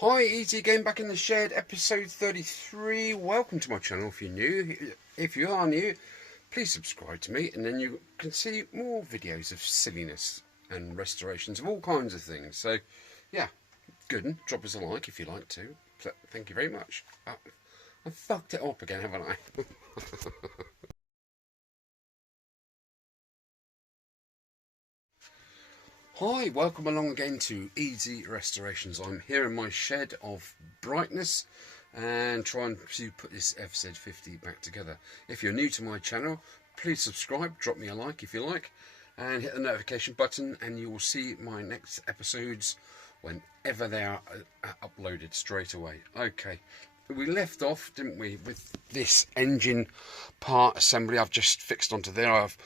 Hi, Easy Game back in the shed, episode 33. Welcome to my channel if you're new. If you are new, please subscribe to me and then you can see more videos of silliness and restorations of all kinds of things. So, yeah, good. And drop us a like if you like to. Thank you very much. I fucked it up again, haven't I? Hi, welcome along again to Easy Restorations. I'm here in my shed of brightness and trying to put this FZ50 back together. If you're new to my channel, please subscribe, drop me a like if you like, and hit the notification button and you will see my next episodes whenever they are uploaded straight away. Okay, we left off, didn't we, with this engine part assembly I've just fixed onto there. I've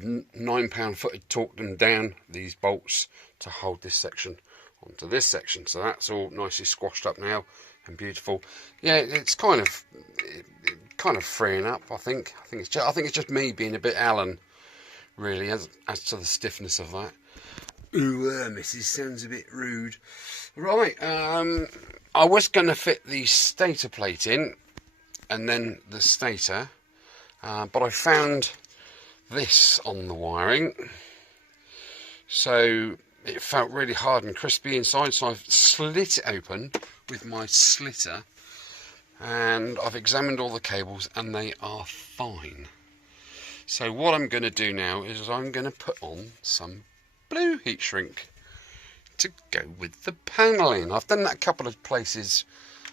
9-pound footed torqued them down, these bolts, to hold this section onto this section. So that's all nicely squashed up now and beautiful. Yeah, it's kind of freeing up. I think it's just me being a bit Allen, really, as to the stiffness of that. Ooh, Mrs. sounds a bit rude. Right, I was going to fit the stator plate in and then the stator, but I found this on the wiring, so it felt really hard and crispy inside, so I've slit it open with my slitter and I've examined all the cables and they are fine. So what I'm going to do now is I'm going to put on some blue heat shrink to go with the panelling. I've done that a couple of places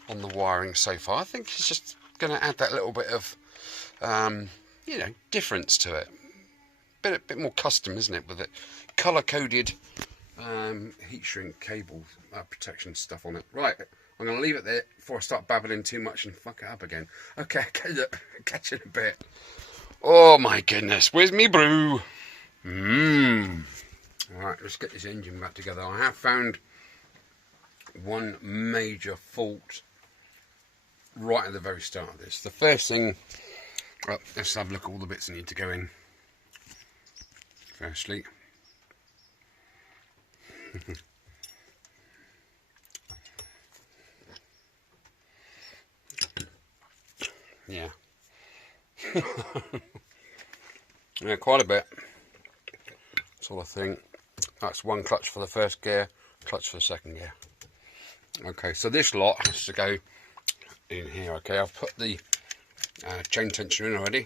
on the wiring so far. I think it's just going to add that little bit of difference to it. A bit more custom, isn't it, with it colour-coded heat shrink cable protection stuff on it. Right, I'm going to leave it there before I start babbling too much and fuck it up again. Okay, catch you in a bit. Oh my goodness, where's me brew? Alright, let's get this engine back together. I have found one major fault right at the very start of this. The first thing, well, let's have a look at all the bits that need to go in. Firstly, yeah, yeah, quite a bit, sort of thing. That's one clutch for the first gear, clutch for the second gear. Okay, so this lot has to go in here. Okay, I've put the chain tensioner in already,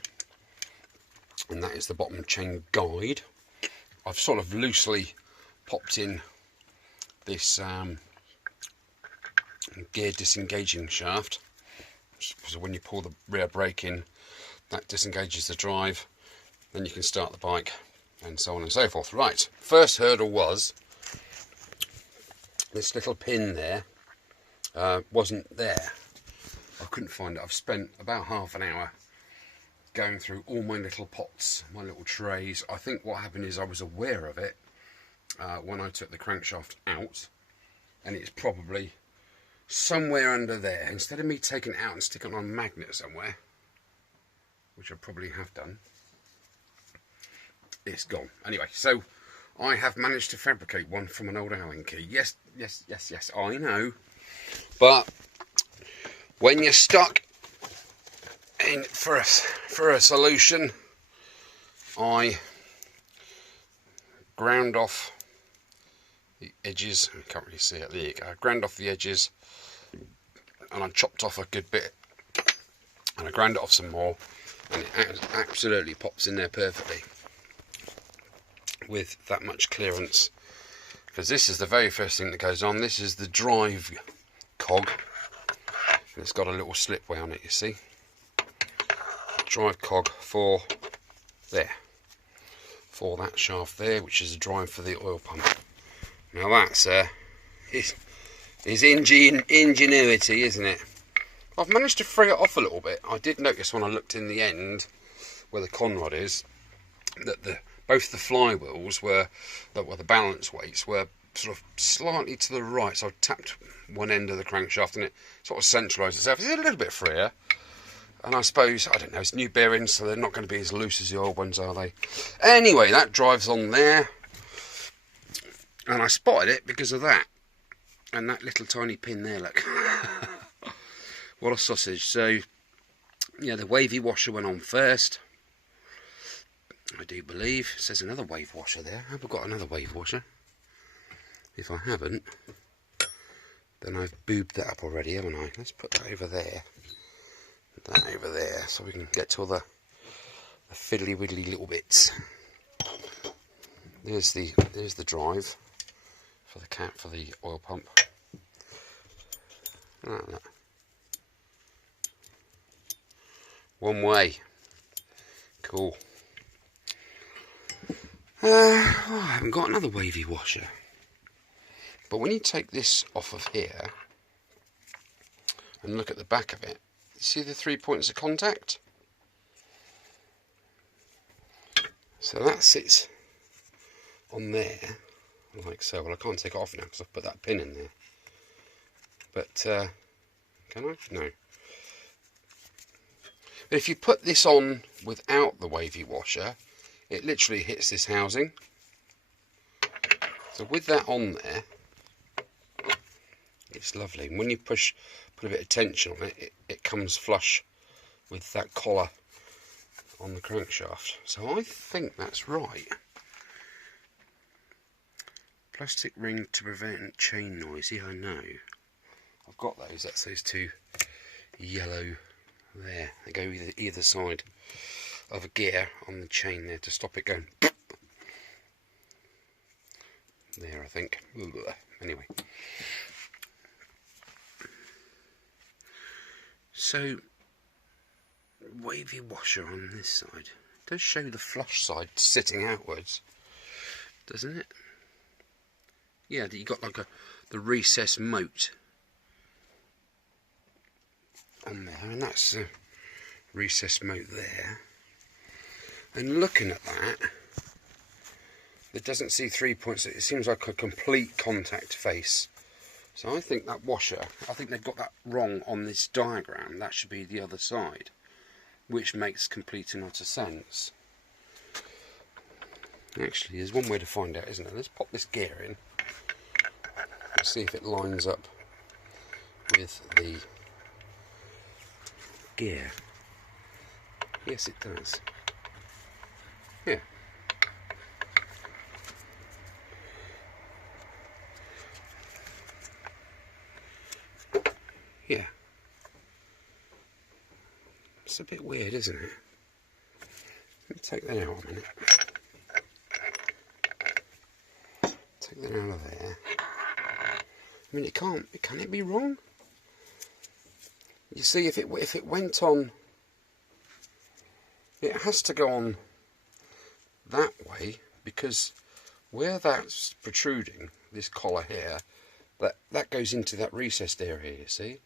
and that is the bottom chain guide. I've sort of loosely popped in this gear disengaging shaft, so when you pull the rear brake in, that disengages the drive, then you can start the bike and so on and so forth. Right, first hurdle was this little pin there wasn't there. I couldn't find it. I've spent about half an hour going through all my little pots, my little trays. I think what happened is I was aware of it when I took the crankshaft out, and it's probably somewhere under there. Instead of me taking it out and sticking it on a magnet somewhere, which I probably have done, it's gone. Anyway, so I have managed to fabricate one from an old Allen key. Yes, I know. But when you're stuck in for a solution, I ground off the edges. You can't really see it. There you go. I ground off the edges, and I chopped off a good bit, and I ground it off some more, and it absolutely pops in there perfectly with that much clearance. Because this is the very first thing that goes on. This is the drive cog. It's got a little slipway on it, you see. Drive cog for there, for that shaft there, which is a drive for the oil pump. Now that's is ingenuity, isn't it? I've managed to free it off a little bit. I did notice when I looked in the end where the conrod is that both the flywheels were the balance weights were sort of slightly to the right, so I tapped one end of the crankshaft and it sort of centralised itself. It's a little bit freer. And I suppose, I don't know, it's new bearings, so they're not going to be as loose as the old ones, are they? Anyway, that drives on there. And I spotted it because of that. And that little tiny pin there, look. What a sausage. So, yeah, the wavy washer went on first, I do believe. It says another wave washer there. Have I got another wave washer? If I haven't, then I've boobed that up already, haven't I? Let's put that over there. That over there, so we can get to all the fiddly widdly little bits. There's the drive for the oil pump. Look. One way. Cool. I haven't got another wavy washer. But when you take this off of here and look at the back of it, you see the 3 points of contact? So that sits on there, like so. Well, I can't take it off now because I've put that pin in there. But, can I? No. But if you put this on without the wavy washer, it literally hits this housing. So with that on there, it's lovely. And when you put a bit of tension on it, it comes flush with that collar on the crankshaft. So I think that's right. Plastic ring to prevent chain noise. Yeah, I know. I've got those. That's those two yellow there. They go either side of a gear on the chain there to stop it going. There, I think. Anyway. So, wavy washer on this side. It does show the flush side sitting outwards, doesn't it? Yeah, you got like the recessed moat on there, and that's the recessed moat there. And looking at that, it doesn't see 3 points. It seems like a complete contact face. So I think that washer, I think they've got that wrong on this diagram. That should be the other side, which makes complete and utter sense. Actually, there's one way to find out, isn't there? Let's pop this gear in. Let's see if it lines up with the gear. Yes, it does. Yeah. Yeah. It's a bit weird, isn't it? Let me take that out a minute. Take that out of there. I mean, can it be wrong? You see, if it went on, it has to go on that way, because where that's protruding, this collar here, that goes into that recessed area, you see.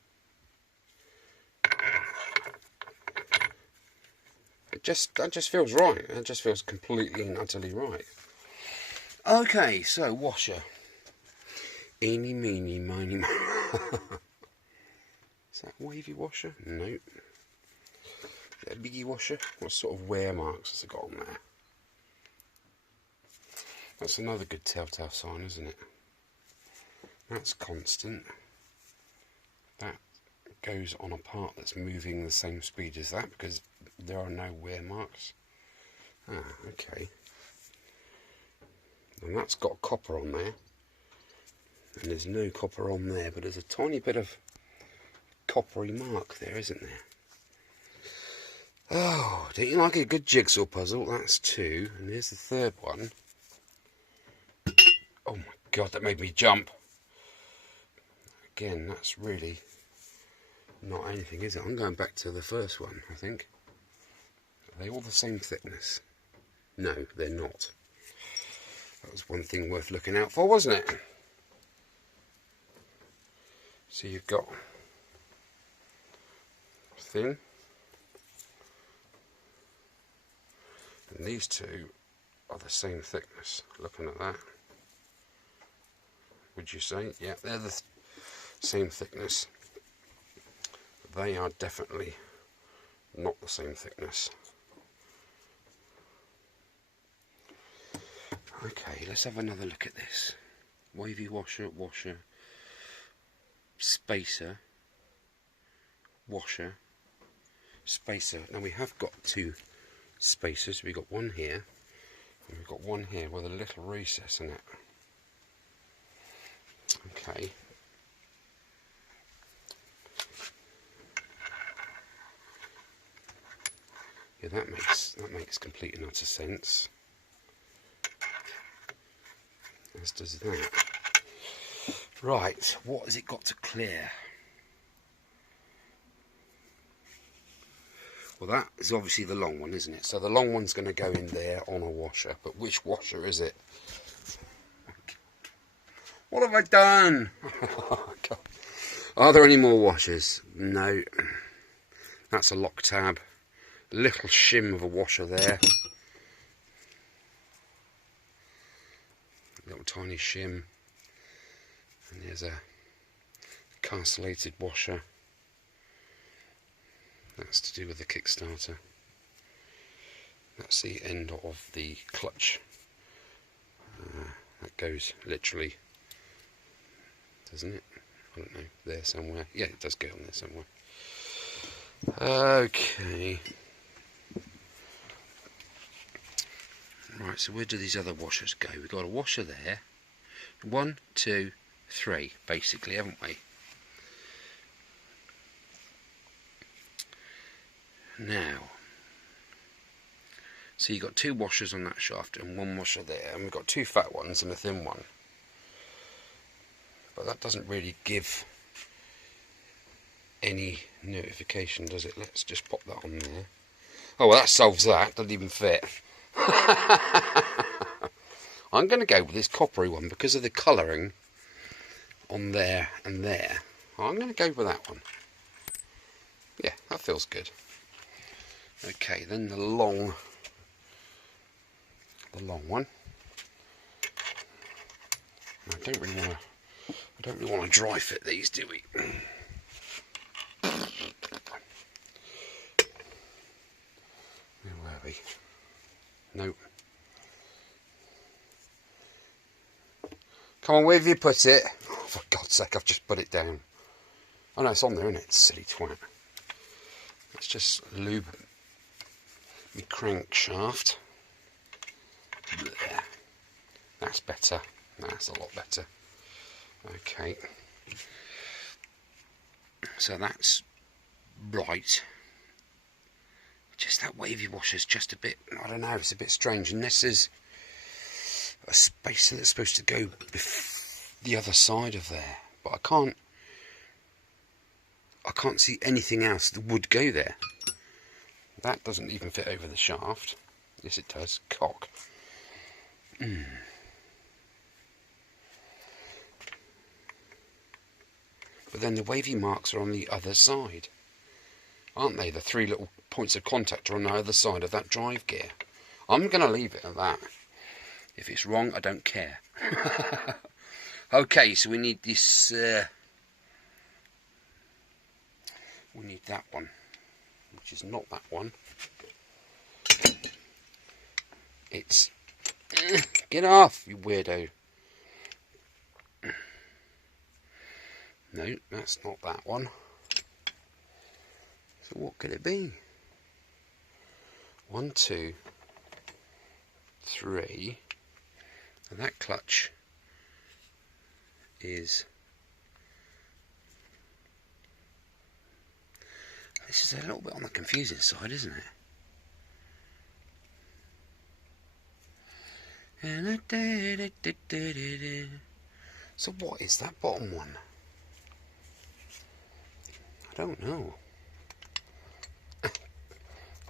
That just feels right. It just feels completely and utterly right. Okay, so washer. Eeny, meeny, miny, mo. Is that a wavy washer? Nope. Is that a biggie washer? What sort of wear marks has it got on there? That's another good telltale sign, isn't it? That's constant. That goes on a part that's moving the same speed as that, because there are no wear marks. Ah, okay. And that's got copper on there. And there's no copper on there, but there's a tiny bit of coppery mark there, isn't there? Oh, don't you like a good jigsaw puzzle? That's two. And here's the third one. Oh my god, that made me jump. Again, that's really not anything, is it? I'm going back to the first one, I think. Are they all the same thickness? No, they're not. That was one thing worth looking out for, wasn't it? So you've got thin, and these two are the same thickness. Looking at that, would you say? Yeah, they're the same thickness. They are definitely not the same thickness. Okay, let's have another look at this. Wavy washer, washer. spacer, washer, spacer. Now we have got two spacers. We've got one here, and we've got one here with a little recess in it. Okay. Yeah, that makes complete and utter sense. As does that. Right, what has it got to clear? Well, that is obviously the long one, isn't it? So the long one's going to go in there on a washer. But which washer is it? What have I done? Oh, God. Are there any more washers? No. That's a lock tab. Little shim of a washer there. Little tiny shim. And there's a castellated washer. That's to do with the Kickstarter. That's the end of the clutch. That goes literally, doesn't it? I don't know, there somewhere. Yeah, it does go on there somewhere. Okay. Right, so where do these other washers go? We've got a washer there. 1, 2, 3, basically, haven't we? Now, so you've got two washers on that shaft and one washer there, and we've got two fat ones and a thin one. But that doesn't really give any notification, does it? Let's just pop that on there. Oh, well, that solves that. Doesn't even fit. I'm going to go with this coppery one because of the colouring on there and there. I'm going to go with that one. Yeah, that feels good. Okay, then the long one. I don't really want to dry fit these, do we? Where were we? Nope. Come on, where have you put it? Oh, for God's sake, I've just put it down. Oh no, it's on there, isn't it? Silly twat. Let's just lube my crankshaft. There. That's better. That's a lot better. Okay. So that's right. Just that wavy washer's just a bit, I don't know, it's a bit strange. And this is a spacer that's supposed to go the other side of there. But I can't see anything else that would go there. That doesn't even fit over the shaft. Yes, it does. Cock. But then the wavy marks are on the other side, aren't they? The three little points of contact are on the other side of that drive gear. I'm going to leave it at that. If it's wrong, I don't care. Okay, so we need this. We need that one, which is not that one. It's... Get off, you weirdo. No, that's not that one. So what could it be? 1, 2, 3, and that clutch is... This is a little bit on the confusing side, isn't it? So what is that bottom one? I don't know.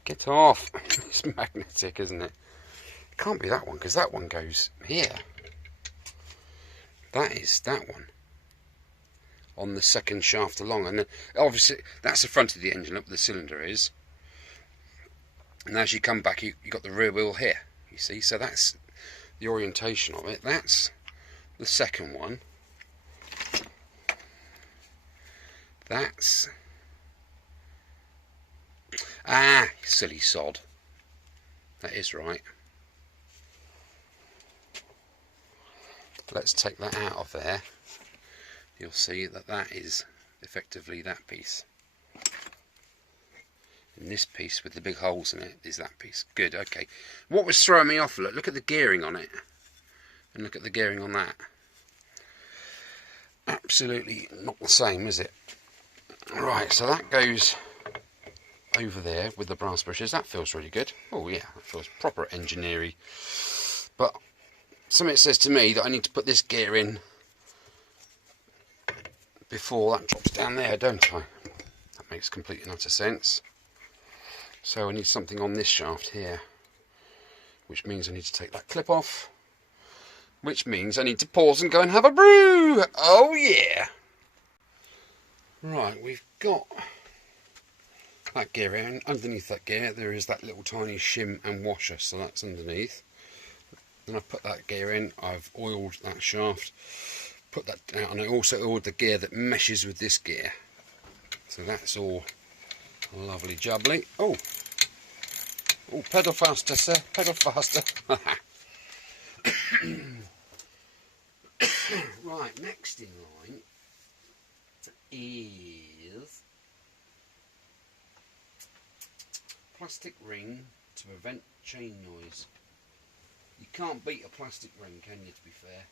Get off. It's magnetic, isn't it? It can't be that one, because that one goes here. That is that one. On the second shaft along. And then, obviously, that's the front of the engine, up the cylinder is. And as you come back, you got the rear wheel here. You see? So that's the orientation of it. That's the second one. That's... Ah, silly sod. That is right. Let's take that out of there. you'll see that that is effectively that piece. And this piece with the big holes in it is that piece. Good, okay. What was throwing me off, look at the gearing on it. And look at the gearing on that. Absolutely not the same, is it? Right, so that goes over there with the brass bushes. That feels really good. Oh yeah, that feels proper engineering. But something says to me that I need to put this gear in before that drops down there, don't I? That makes complete and utter sense. So I need something on this shaft here, which means I need to take that clip off, which means I need to pause and go and have a brew. Oh yeah. Right, we've got that gear in. Underneath that gear there is that little tiny shim and washer, so that's underneath. Then I've put that gear in, I've oiled that shaft, put that out, and I also oiled the gear that meshes with this gear. So that's all lovely jubbly. Oh, pedal faster, sir, pedal faster. Right, next in line is plastic ring to prevent chain noise. You can't beat a plastic ring, can you, to be fair?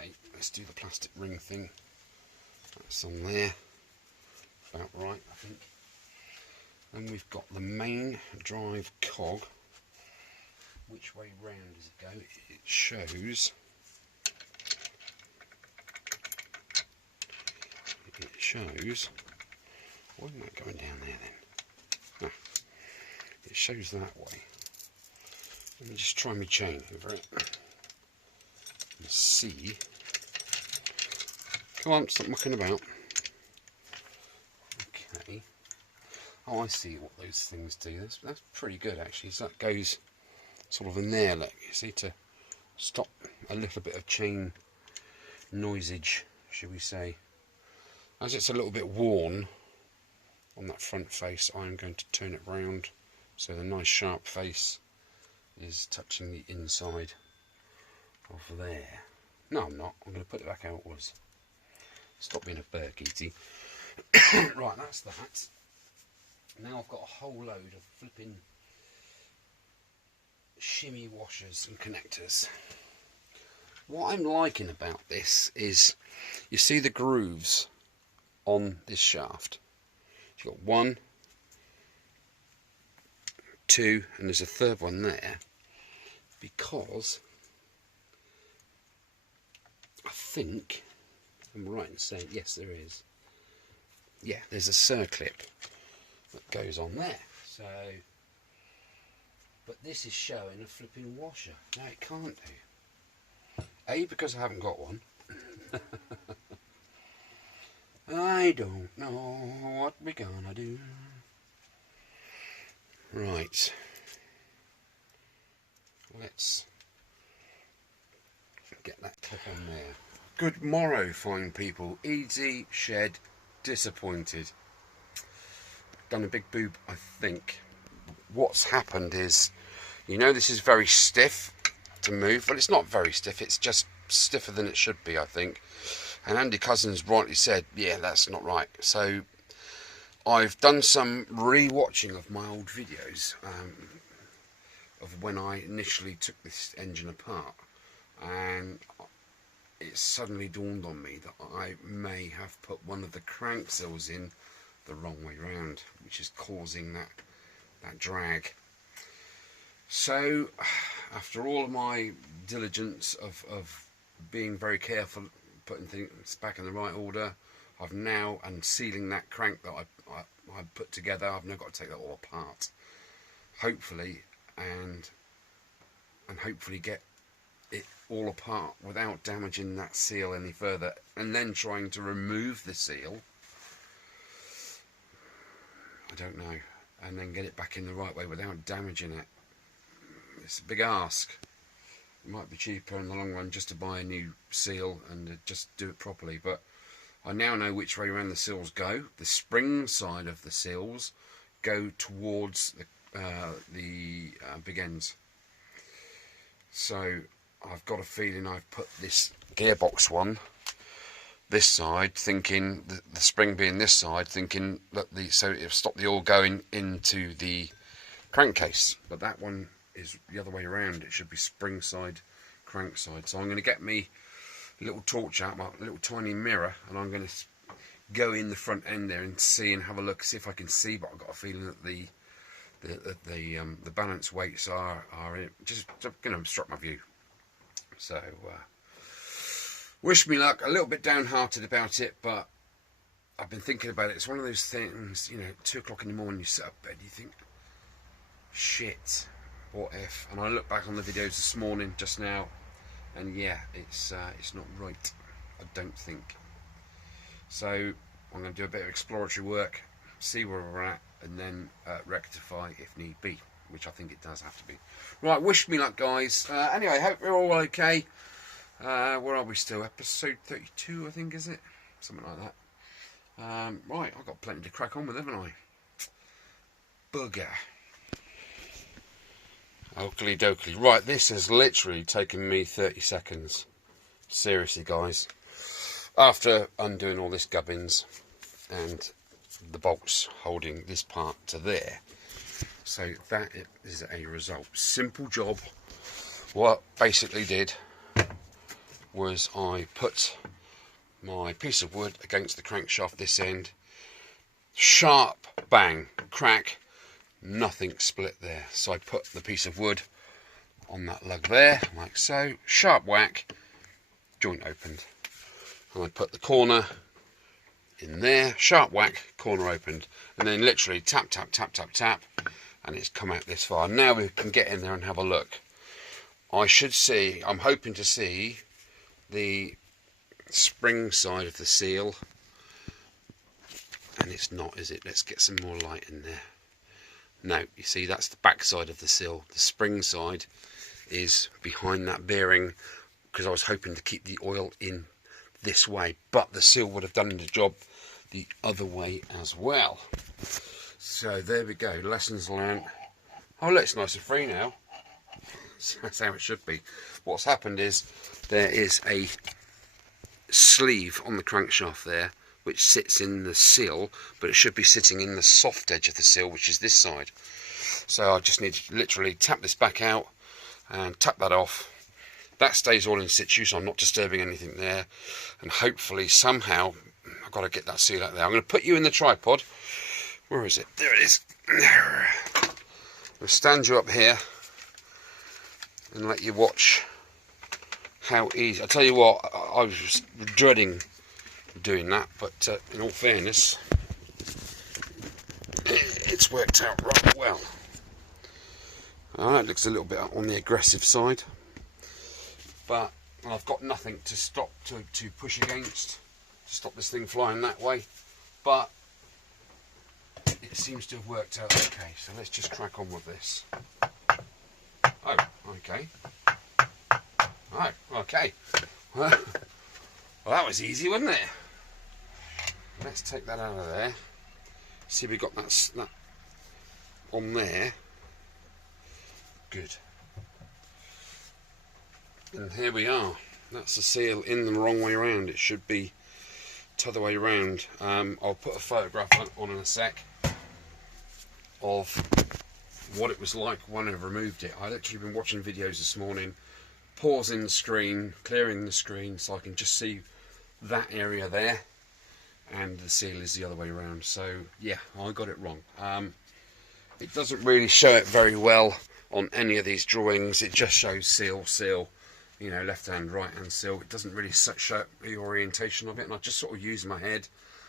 Okay, let's do the plastic ring thing. That's on there. About right, I think. And we've got the main drive cog. Which way round does it go? It shows... Why isn't that going down there then? Ah, it shows that way. Let me just try my chain over it. And see. Come on, stop mucking about. Okay. Oh, I see what those things do. That's pretty good actually. So that goes sort of in there, look, you see, to stop a little bit of chain noisage, should we say. As it's a little bit worn on that front face, I'm going to turn it round so the nice sharp face is touching the inside of there. No, I'm not. I'm going to put it back how it was. Stop being a Berkey. Right, that's that. Now I've got a whole load of flipping shimmy washers and connectors. What I'm liking about this is, you see the grooves on this shaft. You've got 1, 2, and there's a third one there, because I think I'm right in saying, yes there is, yeah, there's a circlip that goes on there. So, but this is showing a flipping washer. No, it can't do. A, because I haven't got one. I don't know what we're gonna do. Right. Let's get that clip on there. Good morrow, fine people. Easy Shed disappointed. Done a big boob, I think. What's happened is, you know, this is very stiff to move. Well, it's not very stiff. It's just stiffer than it should be, I think. And Andy Cousins rightly said, yeah, that's not right. So I've done some re-watching of my old videos of when I initially took this engine apart, and it suddenly dawned on me that I may have put one of the crank seals in the wrong way round, which is causing that drag. So after all of my diligence of being very careful, putting things back in the right order, I've now, and sealing that crank that I put together, I've now got to take that all apart, hopefully, and hopefully get it all apart without damaging that seal any further, and then trying to remove the seal, I don't know, and then get it back in the right way without damaging it. It's a big ask. It might be cheaper in the long run just to buy a new seal and just do it properly, but I now know which way around the seals go. The spring side of the seals go towards the big ends. So I've got a feeling I've put this gearbox one this side, thinking the spring being this side, thinking that so it'll stop the oil going into the crankcase, but that one is the other way around. It should be spring side, crank side. So I'm going to get me a little torch out, my little tiny mirror, and I'm going to go in the front end there and see and have a look, see if I can see. But I've got a feeling that the balance weights are just going to obstruct my view. So wish me luck. A little bit downhearted about it, but I've been thinking about it. It's one of those things, you know, 2 o'clock in the morning, you sit up in bed, you think, shit, what if? And I look back on the videos this morning, just now, and yeah, it's not right, I don't think. So I'm going to do a bit of exploratory work, see where we're at, and then rectify if need be, which I think it does have to be. Right, wish me luck, guys. Anyway, hope you're all okay. Where are we still? Episode 32, I think, is it? Something like that. Right, I've got plenty to crack on with, haven't I? Bugger. Oakley dokley. Right, this has literally taken me 30 seconds. Seriously, guys. After undoing all this gubbins and the bolts holding this part to there. So that is a result. Simple job. What basically did was I put my piece of wood against the crankshaft this end. Sharp bang, crack, nothing split there. So I put the piece of wood on that lug there, like so. Sharp whack, joint opened. And I put the corner in there, sharp whack, corner opened. And then literally tap, tap, tap, tap, tap, and it's come out this far. Now we can get in there and have a look. I should see, I'm hoping to see the spring side of the seal, and it's not, is it? Let's get some more light in there. No, you see, that's the back side of the seal. The spring side is behind that bearing, because I was hoping to keep the oil in this way, but the seal would have done the job the other way as well. So there we go, lessons learned. Oh look, it's nice and free now. That's how it should be. What's happened is there is a sleeve on the crankshaft there which sits in the seal, but it should be sitting in the soft edge of the seal, which is this side. So I just need to literally tap this back out and tap that off. That stays all in situ, so I'm not disturbing anything there, and hopefully somehow I've got to get that seal out there. I'm going to put you in the tripod. Where is it? There it is. I'm going to stand you up here and let you watch how easy. I tell you what, I was dreading doing that, but in all fairness, it's worked out right well. It looks a little bit on the aggressive side, but I've got nothing to stop to push against to stop this thing flying that way, but it seems to have worked out okay. So let's just crack on with this. Oh, okay. Oh, okay. Well, that was easy, wasn't it? Let's take that out of there. See, we got that on there. Good. And here we are. That's the seal in the wrong way around. It should be t'other way around. I'll put a photograph on in a sec of what it was like when I removed it. I literally been watching videos this morning, pausing the screen, clearing the screen, so I can just see that area there, and the seal is the other way around. So yeah, I got it wrong. It doesn't really show it very well on any of these drawings. It just shows seal, seal, you know, left hand, right hand seal. It doesn't really show the orientation of it, and I just sort of used my head,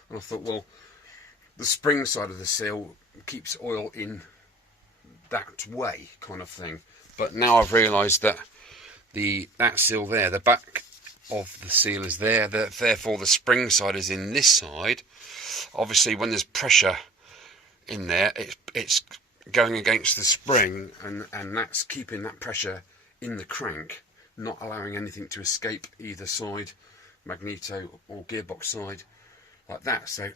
and I thought, well, the spring side of the seal keeps oil in that way, kind of thing. But now I've realised that that seal there, the back of the seal is there, therefore the spring side is in this side. Obviously when there's pressure in there, it's going against the spring, and that's keeping that pressure in the crank, not allowing anything to escape either side, magneto or gearbox side, like that. So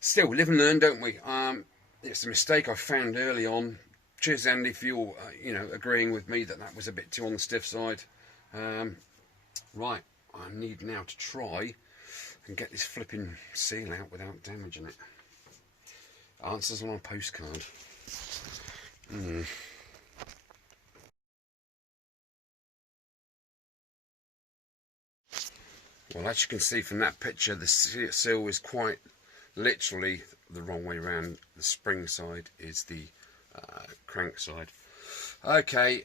still, live and learn, don't we? It's a mistake I found early on, cheers, Andy, if you're agreeing with me that was a bit too on the stiff side. Right, I need now to try and get this flipping seal out without damaging it. Answers on a postcard. Well, as you can see from that picture, the seal is quite literally the wrong way around. The spring side is the crank side. Okay,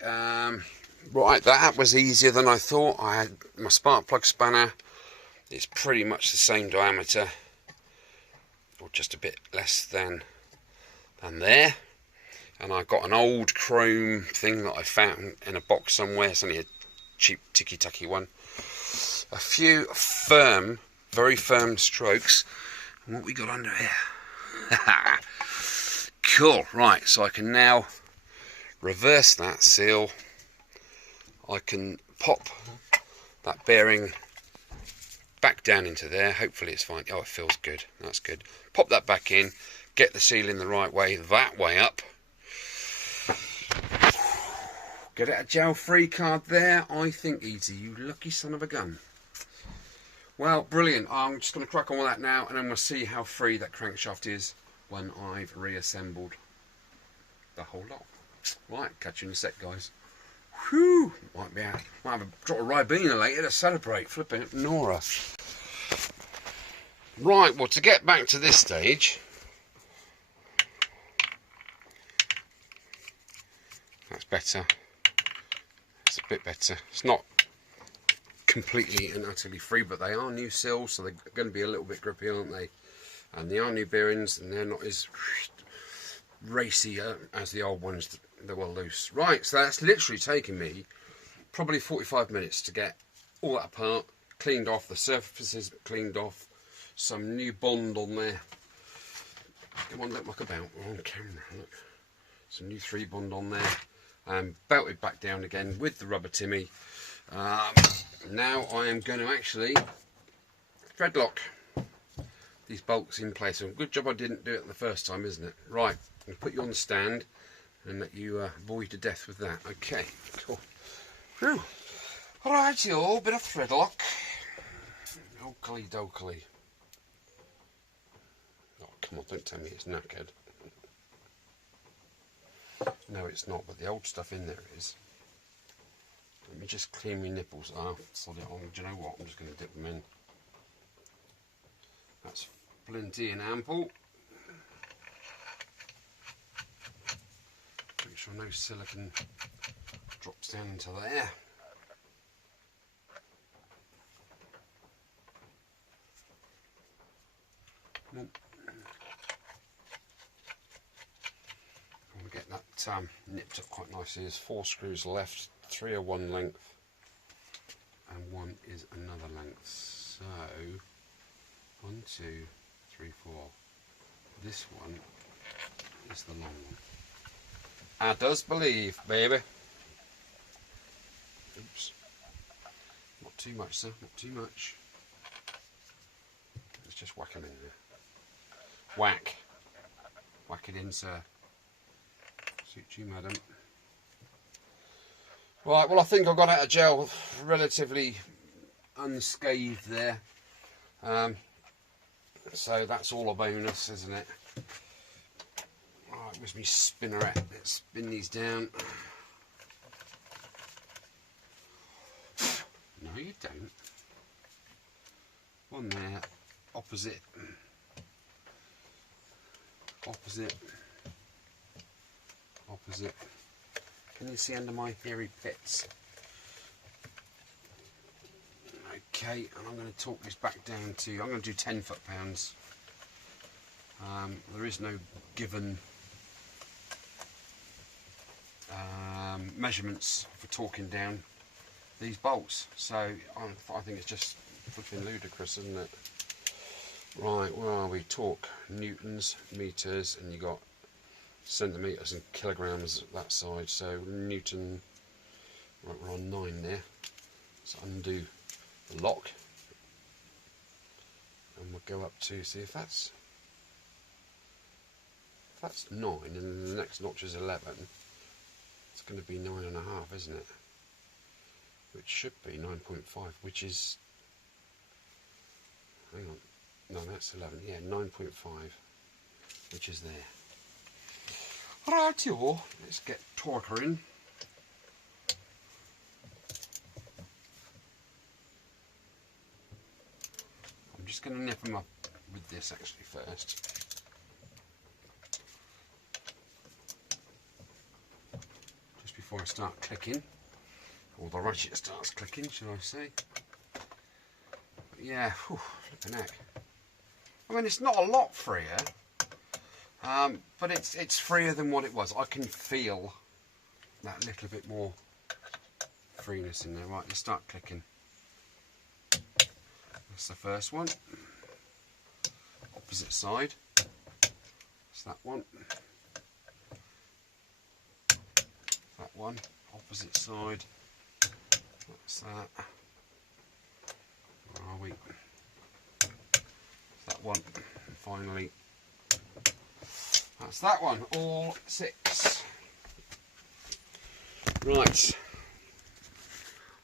right, that was easier than I thought. I had my spark plug spanner. It's pretty much the same diameter, or just a bit less than there. And I got an old chrome thing that I found in a box somewhere. It's only a cheap ticky-tacky one. A few firm, very firm strokes. And what we got under here? Cool. Right, so I can now reverse that seal. I can pop that bearing back down into there. Hopefully it's fine. Oh, it feels good. That's good. Pop that back in. Get the seal in the right way, that way up. Get it a gel-free card there, I think, Easy. You lucky son of a gun. Well, brilliant. I'm just going to crack on with that now, and then we'll see how free that crankshaft is when I've reassembled the whole lot. Right, catch you in a sec, guys. Whew! Might have a drop of Ribena later to celebrate. Flipping it, Nora. Right, well, to get back to this stage, that's better. It's a bit better. It's not completely and utterly free, but they are new seals, so they're going to be a little bit grippy, aren't they? And they are new bearings, and they're not as racy as the old ones that were loose. Right, so that's literally taken me probably 45 minutes to get all that apart, cleaned off, the surfaces cleaned off, some new bond on there. Come on, don't muck about, we're on camera, look. Some new 3 bond on there, and belted back down again with the rubber timmy. Now I am going to actually thread lock these bolts in place. So good job I didn't do it the first time, isn't it? Right, I'm going to put you on the stand and let you bore you to death with that. Okay, cool. Whew. Alright, you all, bit of thread lock. Oakley dokley. Oh, come on, don't tell me it's knackered. No, it's not, but the old stuff in there is. Let me just clean my nipples. Oh, sod it on. Do you know what? I'm just going to dip them in. That's plenty and ample. Make sure no silicone drops down into there. Come on. I'll get that nipped up quite nicely. There's 4 screws left. 3 are one length and 1 is another length. So 1, 2, 3, 4. This one is the long one. I does believe, baby. Oops. Not too much, sir. Not too much. Let's just whack them in there. Whack. Whack it in, sir. Suit you, madam. Right, well, I think I got out of gel relatively unscathed there. So that's all a bonus, isn't it? Right, where's my spinnerette? Let's spin these down. No, you don't. One there, opposite. Opposite. Opposite. Can you see under my hairy pits? Okay, and I'm going to torque this back down to, I'm going to do 10 foot-pounds. There is no given measurements for torquing down these bolts, so I think it's just flipping ludicrous, isn't it? Right, where are we? Torque, newtons, meters, and you got centimetres and kilograms that side, so Newton, right, we're on 9 there. Let's undo the lock and we'll go up to, see if that's 9 and then the next notch is 11. It's going to be 9.5, isn't it? Which should be 9.5, which is, hang on, no, that's 11, yeah, 9.5, which is there. Rightio, let's get torquer in. I'm just going to nip them up with this actually first. Just before I start clicking, or the ratchet starts clicking, shall I say. But yeah, whew, flipping heck. I mean, it's not a lot freer, but it's freer than what it was. I can feel that little bit more freeness in there. Right, let's start clicking. That's the first one. Opposite side. That's that one. That one. Opposite side. That's that. Where are we? That one. And finally, that's that one. All 6. Right.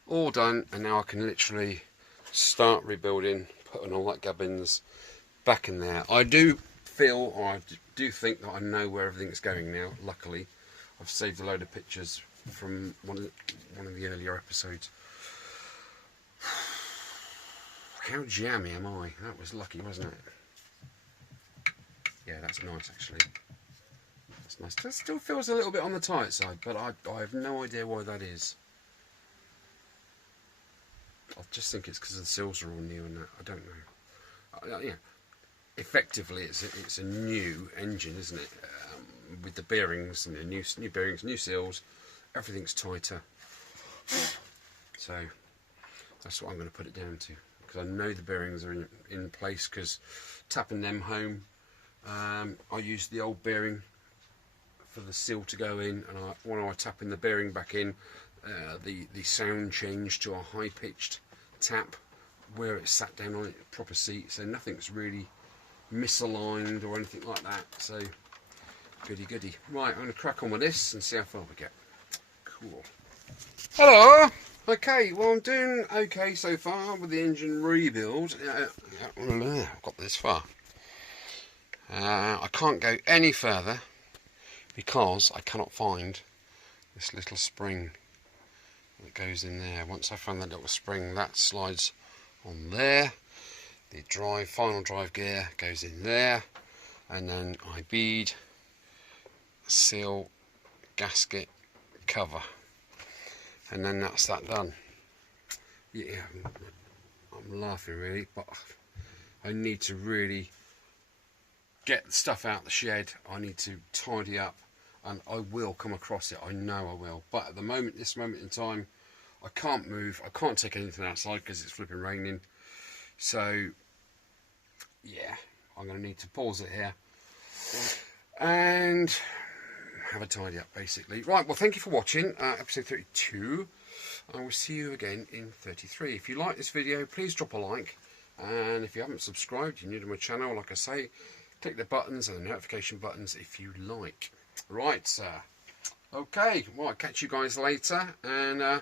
All done, and now I can literally start rebuilding, putting all that gubbins back in there. I do feel, or I do think that I know where everything's going now. Luckily, I've saved a load of pictures from one of the earlier episodes. How jammy am I? That was lucky, wasn't it? Yeah, that's nice actually. That's nice. That still feels a little bit on the tight side, but I have no idea why that is. I just think it's because the seals are all new and that. I don't know. Yeah, effectively it's a new engine, isn't it? With the bearings and the new bearings, new seals, everything's tighter. So that's what I'm going to put it down to, because I know the bearings are in place. Because tapping them home, I used the old bearing for the seal to go in, and when I was tapping the bearing back in, the sound changed to a high-pitched tap where it sat down on it, proper seat, so nothing's really misaligned or anything like that. So goody goody. Right, I'm going to crack on with this and see how far we get. Cool. Hello. Okay, well, I'm doing okay so far with the engine rebuild. I've got this far. I can't go any further because I cannot find this little spring that goes in there. Once I found that little spring, that slides on there. The final drive gear goes in there, and then I bead, seal, gasket, cover, and then that's that done. Yeah, I'm laughing really, but I need to really get the stuff out the shed. I need to tidy up, and I will come across it. I know I will. But at the moment, this moment in time, I can't move. I can't take anything outside because it's flipping raining. So yeah, I'm going to need to pause it here and have a tidy up, basically. Right, well, thank you for watching episode 32. I will see you again in 33. If you like this video, please drop a like, and if you haven't subscribed, you're new to my channel, like I say, click the buttons and the notification buttons if you like. Right, sir. Okay, well, I'll catch you guys later, and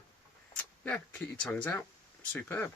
yeah, keep your tongues out. Superb.